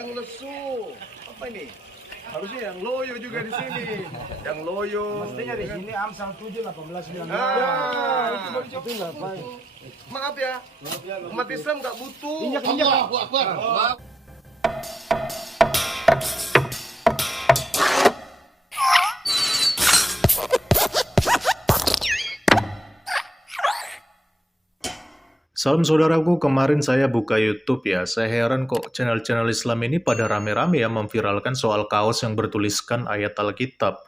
Yang lesu. Apa ini? Harusnya yang loyo juga di sini. Yang loyo. Mestinya di sini Amsal 7 18 19. Itu ngapain? Maaf ya. Umat Islam nggak butuh. Injak. Salam saudaraku, kemarin saya buka YouTube ya. Saya heran kok channel-channel Islam ini pada rame-rame ya memviralkan soal kaos yang bertuliskan ayat Alkitab.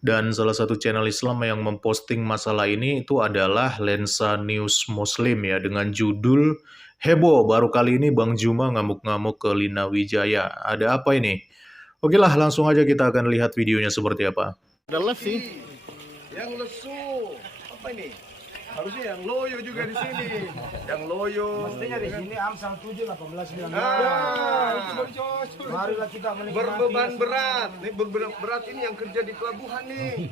Dan salah satu channel Islam yang memposting masalah ini itu adalah Lensa News Muslim ya, dengan judul "Heboh, baru kali ini Bang Juma ngamuk-ngamuk ke Lina Wijaya. Ada apa ini?" Oke lah, langsung aja kita akan lihat videonya seperti apa. Ada sih. Yang lesu. Apa ini? Harusnya yang loyo juga di sini. Yang loyo. Mestinya di sini Amsal 7 18 19. Marilah kita menikmati. Berbeban berat. Nih berbeban berat ini yang kerja di pelabuhan nih.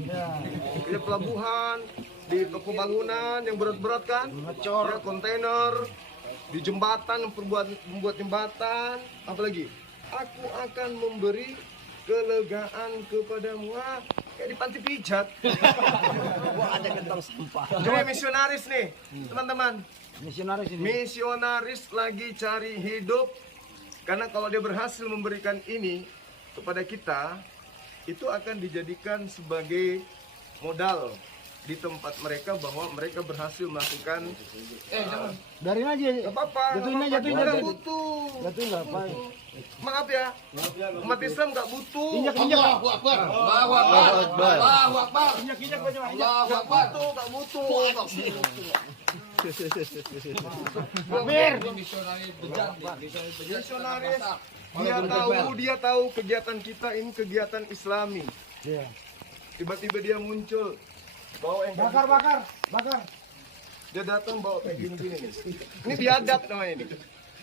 Kerja pelabuhan, di toko bangunan yang berat-berat kan? Ngecor, ya, kontainer, di jembatan membuat jembatan, apalagi? Aku akan memberi kelegaan kepadamu. Kayak di panti pijat. Wah, ada kentang sampah. Jadi misionaris nih, teman-teman. Misionaris ini. Misionaris lagi cari hidup. Karena kalau dia berhasil memberikan ini kepada kita, itu akan dijadikan sebagai modal di tempat mereka bahwa mereka berhasil melakukan. Biarin aja. Gak apa-apa. Jatuhin aja. Kita butuh. Jatuhin ngapain? Maaf ya, umat Islam nggak butuh. Injak. Allahu Akbar. Allahu Akbar. Allahu Akbar. Injak. Nggak butuh. Misionaris, dia tahu kegiatan kita ini kegiatan Islami. Iya. Tiba-tiba dia muncul, bawa yang Bakar. dia datang bawa kayak gini-gini nih. Ini biadab namanya ini.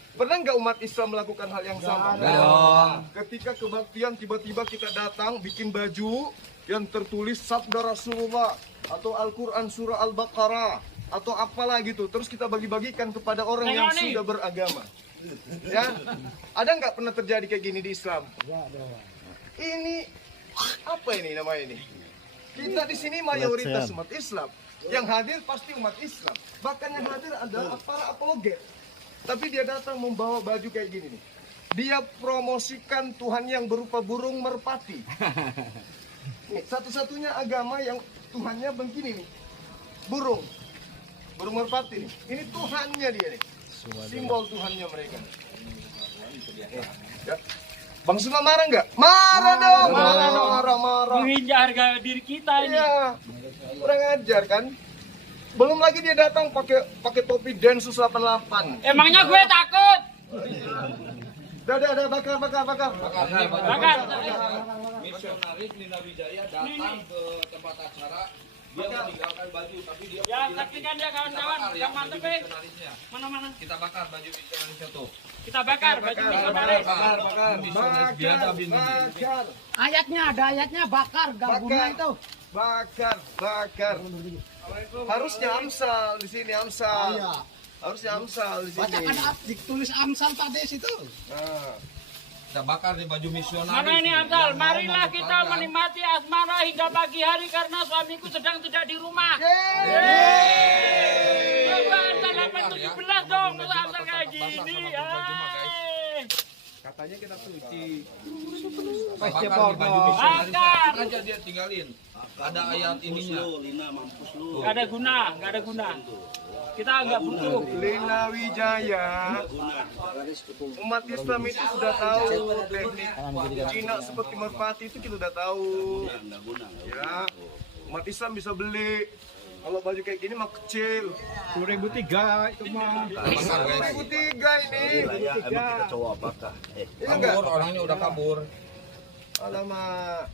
Pernah nggak umat Islam melakukan hal yang sama? Ketika kebaktian tiba-tiba kita datang bikin baju yang tertulis Sabda Rasulullah atau Al-Quran Surah Al-Baqarah atau apalah gitu. Terus kita bagi-bagikan kepada orang yang sudah beragama. Ya, ada nggak pernah terjadi kayak gini di Islam? Ini apa ini namanya ini? Kita di sini mayoritas umat Islam. Yang hadir pasti umat Islam. Bahkan yang hadir adalah para apologet. Tapi dia datang membawa baju kayak gini nih. Dia promosikan Tuhan yang berupa burung merpati. Nih, satu-satunya agama yang Tuhannya begini nih. Burung merpati nih. Ini Tuhannya dia nih. Simbol Tuhannya mereka. Ya. Bang Suma marah nggak? Marah dong. Marah. Menginjak harga diri kita ini. Iya. Kurang ajar kan? Belum lagi dia datang pakai topi Densus 88. Emangnya gue takut? Udah bakar. Bakar. Misionaris Lina Wijaya datang ke tempat acara. Dia meninggalkan baju, tapi dia Ya, saksikan dia kawan-kawan. Yang mantep nih. misionarisnya. Mana? Kita bakar baju misionarisnya tuh. Kita bakar baju misionaris. Bakar. Ada ayatnya bakar, gabungan itu. Bakar. Harusnya Amsal di sini Amsal. Iya. Harusnya Amsal di sini. Banyak ada ditulis Amsal pada situ. Nah. Kita bakar nih baju misionaris. Mana ini Amsal? Marilah kita menikmati asmara hingga pagi hari karena suamiku sedang tidak di rumah. Coba Amsal 8:17 dong, masa Amsal kayak gini. Katanya kita suci. Bakar nih baju misionaris. Bakar. Aja dia tinggalin. Ada ayat ininya. Gak ada guna. Kita nggak butuh. Lina Wijaya. Umat Islam itu sudah tahu teknik Cina seperti merpati itu kita sudah tahu. Ya, umat Islam bisa beli. Kalau baju kayak gini mah kecil. 2003 itu mah. Bakar guys. 2003 ini. Kita coba bakar. Iya enggak? Kabur, orangnya udah kabur. Alamak.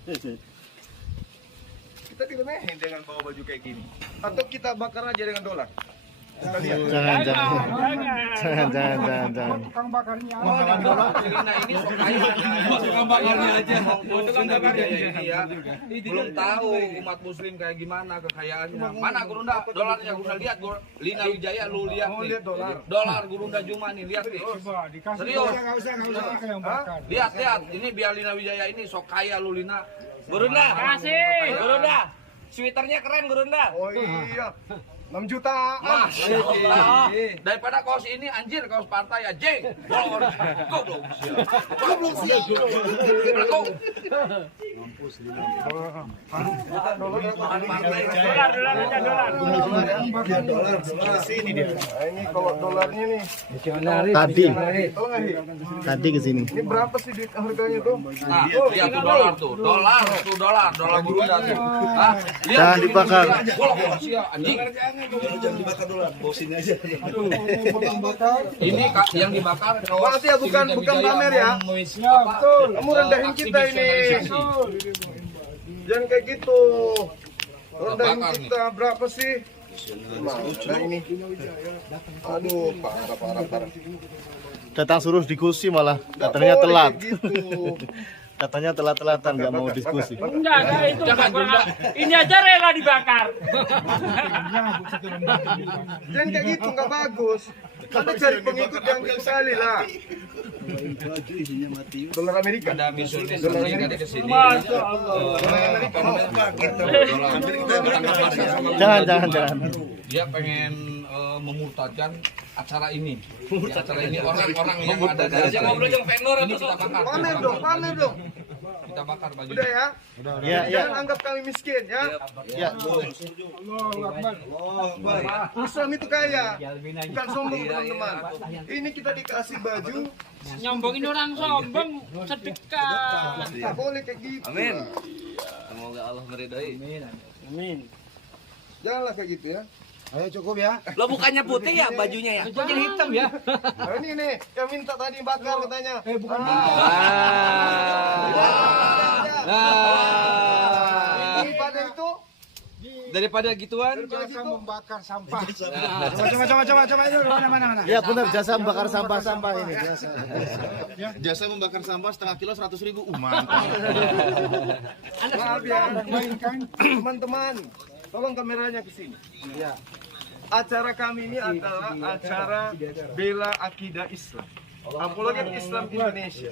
Kita diremehin dengan bawa baju kayak gini. Atau kita bakar aja dengan dolar. Jangan. Tukang bakarnya. Si Lina ini sok kaya. Tukang bakarnya aja. Tukang bakarnya ini ya. Belum tahu umat muslim kayak gimana kekayaannya. Mana Gurunda? Dolarnya Gurunda lihat. Lina Wijaya lu lihat nih. lihat dolar. Dolar Gurunda Juma nih, lihat nih. Coba dikasih. Serius. Nggak usah yang bakar. Lihat. Ini biar Lina Wijaya ini sok kaya lu Lina. Gurunda. Kasih. Gurunda. Sweaternya keren Gurunda. Oh iya. 6 juta. Masya Allah. Daripada kaos ini anjir kaos partai aja. Goblok. Goblok sih. Dolar. Sini dia. Ini kalau dolarnya nih. Tadi Tahu nggak sih? tadi ke sini. Ini berapa sih duit harganya tuh? Nah, lihat tuh dolar tuh. Dolar Gurunda tuh. Hah? Lihat Jangan dibakar. Goblok sih anjing. Jangan dibakar dulu, bosin aja. Ini yang dibakar Maaf ya, bukan pamer ya. Betul. Kamu rendahin kita ini. Jangan kayak gitu. Rendahin Bakar kita berapa sih? Nah ini. Aduh, parah. Datang suruh diskusi malah. Katanya telat. Gitu. Katanya telat-telatan nggak mau diskusi. Enggak, itu enggak kurang. Ini aja rela dibakar. Jangan kayak gitu, nggak bagus. Anda cari pengikut yang sekali lah. Dolar Amerika. Ada misionis Dolar yang Amerika. ada ke sini. Masya Allah. Jangan. Dia pengen memurtadkan acara ini. Di acara ini orang-orang yang ada dari Jangan ngobrol dengan vendor ini atau kita bakar. Pamer dong. Kita bakar baju. Udah ya. Ya. Jangan anggap kami miskin ya. Islam itu kaya. Bukan sombong teman-teman. Ini kita dikasih baju. Nyombongin orang sombong sedekah. Nggak boleh kayak gitu. Amin. Semoga Allah meridai. Janganlah kayak gitu ya. Ayo cukup ya. Lo bukannya putih ya bajunya ya? Kok jadi hitam ya? Nah, ini nih yang minta tadi bakar katanya. Bukan Daripada itu Daripada gituan, jasa membakar sampah. Coba itu mana. Ya benar, jasa membakar sampah-sampah ini. jasa membakar sampah setengah kilo 100.000. Mantap. maaf ya, teman-teman, tolong kameranya ke sini. Acara kami ini adalah acara bela akidah Islam, apologet Islam Indonesia.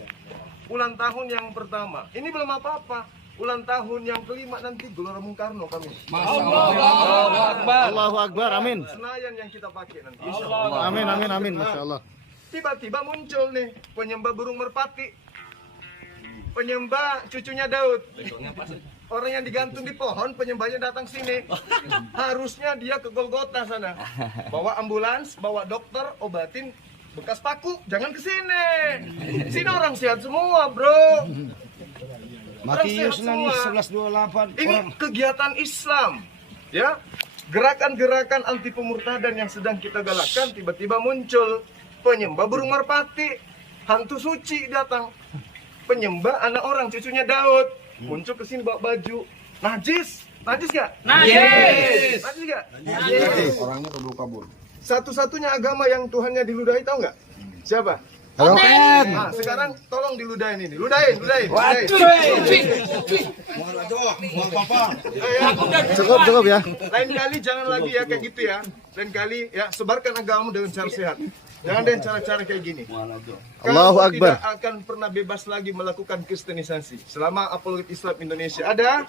Ulang tahun yang pertama. Ini belum apa-apa. Ulang tahun yang kelima nanti Gelora Bung Karno kami. Allahu Akbar, amin. Senayan yang kita pakai nanti. Insya Allah. Amin. Masya Allah. Tiba-tiba muncul nih penyembah burung merpati, penyembah cucunya Daud. Orang yang digantung di pohon, penyembahnya datang sini. Harusnya dia ke Golgota sana, bawa ambulans, bawa dokter, obatin bekas paku. Jangan ke sini. Sini orang sehat semua, bro. Matius 11:28. Ini kegiatan Islam, ya. Gerakan-gerakan anti pemurtadan yang sedang kita galakkan, tiba-tiba muncul penyembah burung merpati, hantu suci datang, penyembah anak orang cucunya Daud, muncul ke sini bawa baju najis gak? Najis. Najis gak? Orangnya kabur. Satu-satunya agama yang Tuhannya diludahi, tahu nggak? Siapa? Nah, sekarang tolong diludahin ini. Ludahin. Cukup ya. Lain kali jangan lagi ya kayak gitu ya. Lain kali ya sebarkan agama dengan cara sehat. Jangan dengan cara-cara kayak gini. Allahu Kamu Akbar. tidak akan pernah bebas lagi melakukan kristenisasi. Selama apologet Islam Indonesia ada,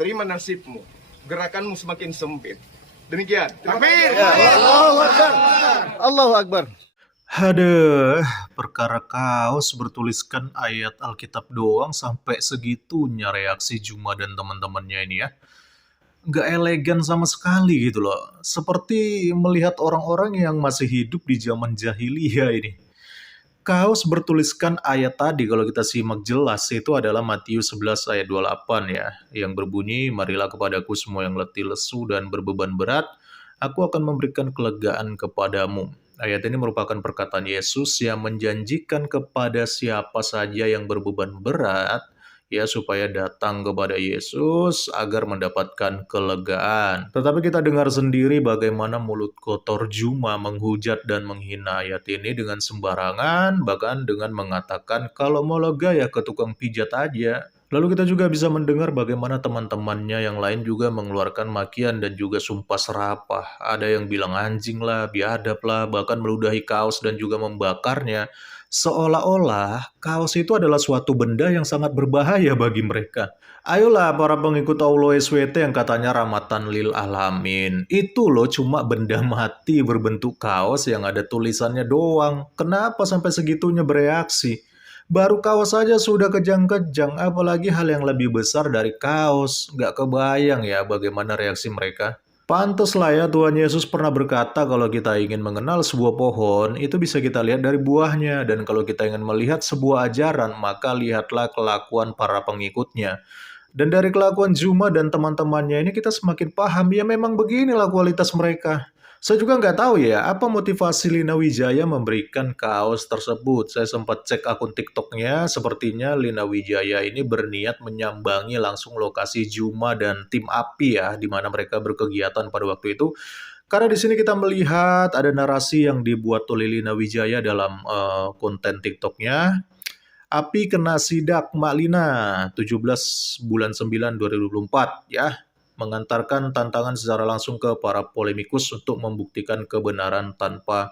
terima nasibmu. Gerakanmu semakin sempit. Demikian. Takbir. Allahu Akbar. Allahu Akbar. Aduh, perkara kaos bertuliskan ayat Alkitab doang sampai segitunya reaksi Juma dan teman-temannya ini ya. Nggak elegan sama sekali gitu loh. Seperti melihat orang-orang yang masih hidup di zaman jahiliyah ini. Kaos bertuliskan ayat tadi kalau kita simak jelas itu adalah Matius 11 ayat 28 ya. Yang berbunyi, marilah kepadaku semua yang letih lesu dan berbeban berat, aku akan memberikan kelegaan kepadamu. Ayat ini merupakan perkataan Yesus yang menjanjikan kepada siapa saja yang berbeban berat, ya supaya datang kepada Yesus agar mendapatkan kelegaan. Tetapi kita dengar sendiri bagaimana mulut kotor Juma menghujat dan menghina ayat ini dengan sembarangan, bahkan dengan mengatakan kalau mau lega ya ke tukang pijat aja. Lalu kita juga bisa mendengar bagaimana teman-temannya yang lain juga mengeluarkan makian dan juga sumpah serapah. Ada yang bilang anjing lah, biadab lah, bahkan meludahi kaos dan juga membakarnya. Seolah-olah kaos itu adalah suatu benda yang sangat berbahaya bagi mereka. Ayolah para pengikut Allah SWT yang katanya rahmatan lil alamin. Itu loh cuma benda mati berbentuk kaos yang ada tulisannya doang. Kenapa sampai segitunya bereaksi? Baru kaos saja sudah kejang-kejang, apalagi hal yang lebih besar dari kaos. Nggak kebayang ya bagaimana reaksi mereka. Pantes lah ya Tuhan Yesus pernah berkata kalau kita ingin mengenal sebuah pohon, itu bisa kita lihat dari buahnya. Dan kalau kita ingin melihat sebuah ajaran, maka lihatlah kelakuan para pengikutnya. Dan dari kelakuan Juma dan teman-temannya ini kita semakin paham, ya memang beginilah kualitas mereka. Saya juga nggak tahu ya, apa motivasi Lina Wijaya memberikan kaos tersebut. Saya sempat cek akun TikToknya, sepertinya Lina Wijaya ini berniat menyambangi langsung lokasi Juma dan tim API ya, di mana mereka berkegiatan pada waktu itu. Karena di sini kita melihat ada narasi yang dibuat oleh Lina Wijaya dalam konten TikToknya. API kena sidak Mak Lina, 17 bulan 9 2024 ya. Mengantarkan tantangan secara langsung ke para polemikus untuk membuktikan kebenaran tanpa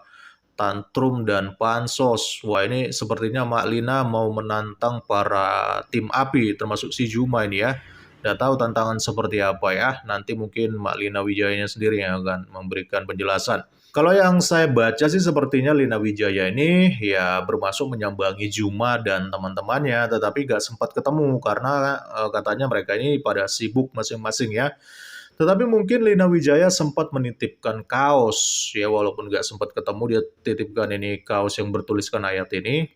tantrum dan pansos. Wah ini sepertinya Mak Lina mau menantang para tim API termasuk si Juma ini ya. Nggak tahu tantangan seperti apa ya. Nanti mungkin Mak Lina Wijayanya sendiri yang akan memberikan penjelasan. Kalau yang saya baca sih sepertinya Lina Wijaya ini ya bermaksud menyambangi Juma dan teman-temannya, tetapi nggak sempat ketemu karena katanya mereka ini pada sibuk masing-masing ya. Tetapi mungkin Lina Wijaya sempat menitipkan kaos ya, walaupun nggak sempat ketemu dia titipkan ini kaos yang bertuliskan ayat ini.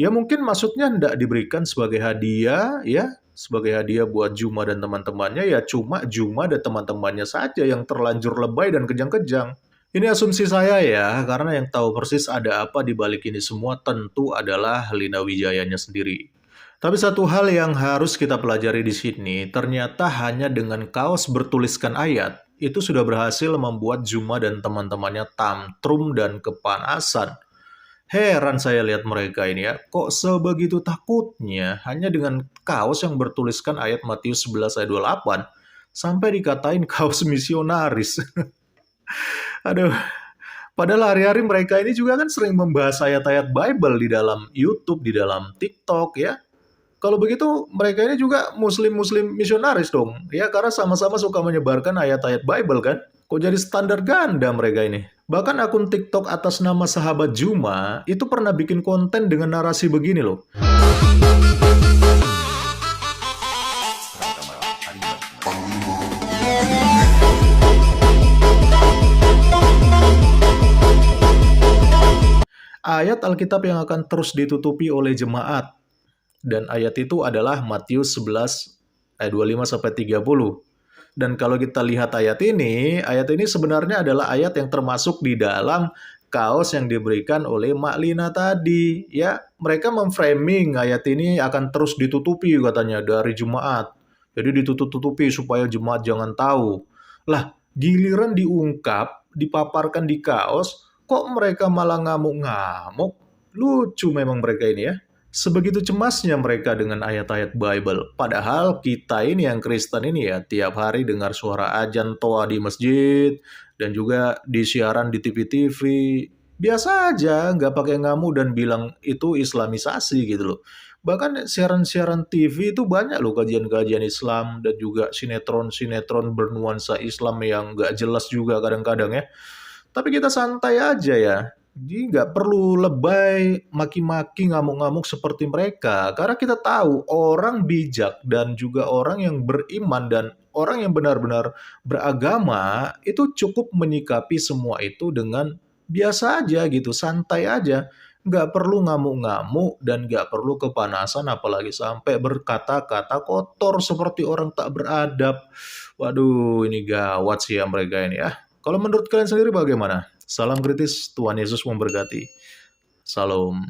Ya mungkin maksudnya tidak diberikan sebagai hadiah ya, sebagai hadiah buat Juma dan teman-temannya ya, cuma Juma dan teman-temannya saja yang terlanjur lebay dan kejang-kejang. Ini asumsi saya ya, karena yang tahu persis ada apa di balik ini semua tentu adalah Lina Wijayanya sendiri. Tapi satu hal yang harus kita pelajari di sini, ternyata hanya dengan kaos bertuliskan ayat, itu sudah berhasil membuat Juma dan teman-temannya tantrum dan kepanasan. Heran saya lihat mereka ini ya, kok sebegitu takutnya hanya dengan kaos yang bertuliskan ayat Matius 11 ayat 28, sampai dikatain kaos misionaris. Aduh, padahal hari-hari mereka ini juga kan sering membahas ayat-ayat Bible di dalam YouTube, di dalam TikTok ya. Kalau begitu mereka ini juga muslim-muslim misionaris dong. Ya karena sama-sama suka menyebarkan ayat-ayat Bible kan. Kok jadi standar ganda mereka ini. Bahkan akun TikTok atas nama Sahabat Juma itu pernah bikin konten dengan narasi begini loh. Ayat Alkitab yang akan terus ditutupi oleh jemaat. Dan ayat itu adalah Matius 11 ayat 25-30. Dan kalau kita lihat ayat ini sebenarnya adalah ayat yang termasuk di dalam kaos yang diberikan oleh Mak Lina tadi. Ya, mereka memframing ayat ini akan terus ditutupi katanya dari jemaat. Jadi ditutup-tutupi supaya jemaat jangan tahu. Lah, giliran diungkap, dipaparkan di kaos, kok mereka malah ngamuk-ngamuk? Lucu memang mereka ini ya. Sebegitu cemasnya mereka dengan ayat-ayat Bible. Padahal kita ini yang Kristen ini ya, tiap hari dengar suara azan toa di masjid, dan juga di siaran di TV-TV. Biasa aja, nggak pakai ngamuk dan bilang itu islamisasi gitu loh. Bahkan siaran-siaran TV itu banyak loh kajian-kajian Islam, dan juga sinetron-sinetron bernuansa Islam yang nggak jelas juga kadang-kadang ya. Tapi kita santai aja ya. Jadi nggak perlu lebay, maki-maki, ngamuk-ngamuk seperti mereka. Karena kita tahu orang bijak dan juga orang yang beriman dan orang yang benar-benar beragama itu cukup menyikapi semua itu dengan biasa aja gitu, santai aja. Nggak perlu ngamuk-ngamuk dan nggak perlu kepanasan apalagi sampai berkata-kata kotor seperti orang tak beradab. Waduh, ini gawat sih ya mereka ini ya. Kalau menurut kalian sendiri bagaimana? Salam kritis, Tuhan Yesus memberkati. Salam.